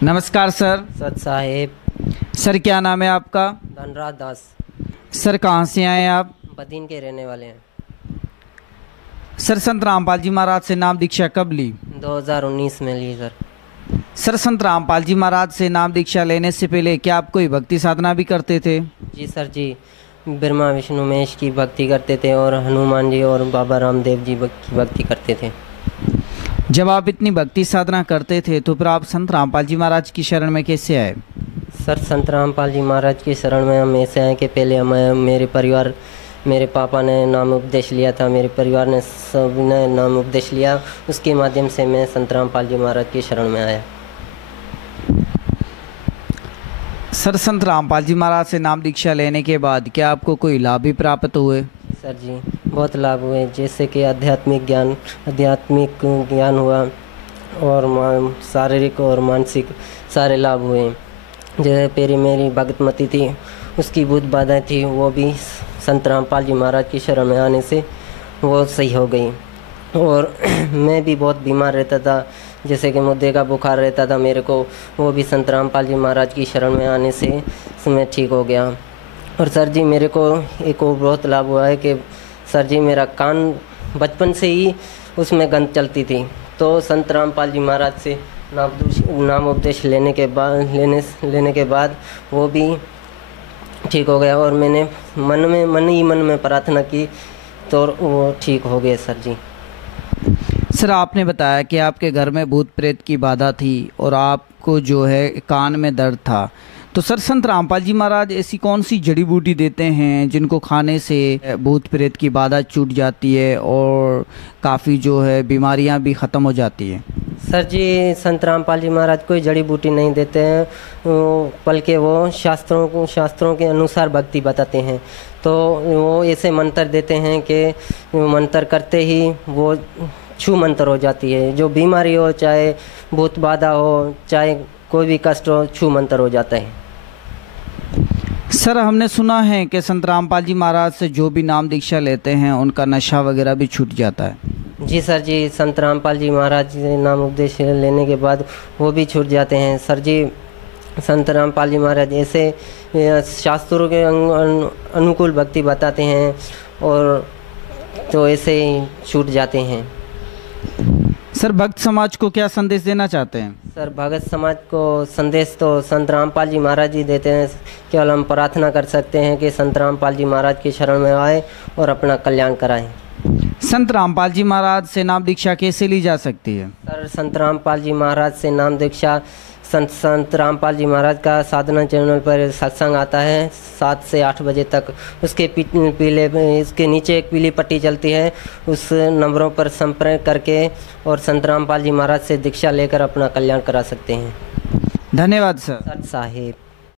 नमस्कार सर। सत साहेब। सर क्या नाम है आपका? धनराज दास। सर कहाँ से आए हैं आप? बदीन के रहने वाले हैं। सर संत रामपाल जी महाराज से नाम दीक्षा कब ली? 2019 में ली सर। सर संत रामपाल जी महाराज से नाम दीक्षा लेने से पहले क्या आप कोई भक्ति साधना भी करते थे? जी सर जी, ब्रह्मा विष्णु महेश की भक्ति करते थे और हनुमान जी और बाबा रामदेव जी की भक्ति करते थे। जब आप इतनी भक्ति साधना करते थे तो फिर आप संत रामपाल जी महाराज की शरण में कैसे आए? सर संत रामपाल जी महाराज की शरण में हम ऐसे आए कि पहले मेरे पापा ने नाम उपदेश लिया था, मेरे परिवार ने सब ने नाम उपदेश लिया, उसके माध्यम से मैं संत रामपाल जी महाराज की शरण में आया। सर संत रामपाल जी महाराज से नाम दीक्षा लेने के बाद क्या आपको कोई लाभ भी प्राप्त हुए? सर जी बहुत लाभ हुए, जैसे कि आध्यात्मिक ज्ञान हुआ और शारीरिक और मानसिक सारे लाभ हुए। जैसे पहले मेरी भगतमती थी, उसकी बुद्ध बाधाएं थी, वो भी संत रामपाल जी महाराज की शरण में आने से वो सही हो गई। और मैं भी बहुत बीमार रहता था, जैसे कि मुद्दे का बुखार रहता था मेरे को, वो भी संत रामपाल जी महाराज की शरण में आने से मैं ठीक हो गया। और सर जी मेरे को एक और बहुत लाभ हुआ है कि सर जी मेरा कान बचपन से ही उसमें गंध चलती थी, तो संत रामपाल जी महाराज से नाम उपदेश लेने के बाद वो भी ठीक हो गया। और मैंने मन में प्रार्थना की तो वो ठीक हो गए सर जी। सर आपने बताया कि आपके घर में भूत प्रेत की बाधा थी और आपको जो है कान में दर्द था, तो सर संत रामपाल जी महाराज ऐसी कौन सी जड़ी बूटी देते हैं जिनको खाने से भूत प्रेत की बाधा छूट जाती है और काफ़ी जो है बीमारियां भी ख़त्म हो जाती है? सर जी संत रामपाल जी महाराज कोई जड़ी बूटी नहीं देते हैं, बल्कि वो शास्त्रों के अनुसार भक्ति बताते हैं। तो वो ऐसे मंत्र देते हैं कि मंत्र करते ही वो छू मंत्र हो जाती है। जो बीमारी हो, चाहे भूत बाधा हो, चाहे कोई भी कष्ट हो, छू मंत्र हो जाता है। सर हमने सुना है कि संत रामपाल जी महाराज से जो भी नाम दीक्षा लेते हैं उनका नशा वगैरह भी छूट जाता है। जी सर जी, संत रामपाल जी महाराज से नाम उपदेश लेने के बाद वो भी छूट जाते हैं। सर जी संत रामपाल जी महाराज ऐसे शास्त्रों के अनुकूल भक्ति बताते हैं और तो ऐसे ही छूट जाते हैं। सर भक्त समाज को क्या संदेश देना चाहते हैं? सर भगत समाज को संदेश तो संत रामपाल जी महाराज जी देते हैं। केवल हम प्रार्थना कर सकते हैं कि संत रामपाल जी महाराज की शरण में आए और अपना कल्याण कराएं। संत रामपाल जी महाराज से नाम दीक्षा कैसे ली जा सकती है? सर संत रामपाल जी महाराज से नाम दीक्षा संत रामपाल जी महाराज का साधना चैनल पर सत्संग आता है 7 से 8 बजे तक। इसके नीचे एक पीली पट्टी चलती है, उस नंबरों पर संपर्क करके और संत रामपाल जी महाराज से दीक्षा लेकर अपना कल्याण करा सकते हैं। धन्यवाद सर। सत साहेब।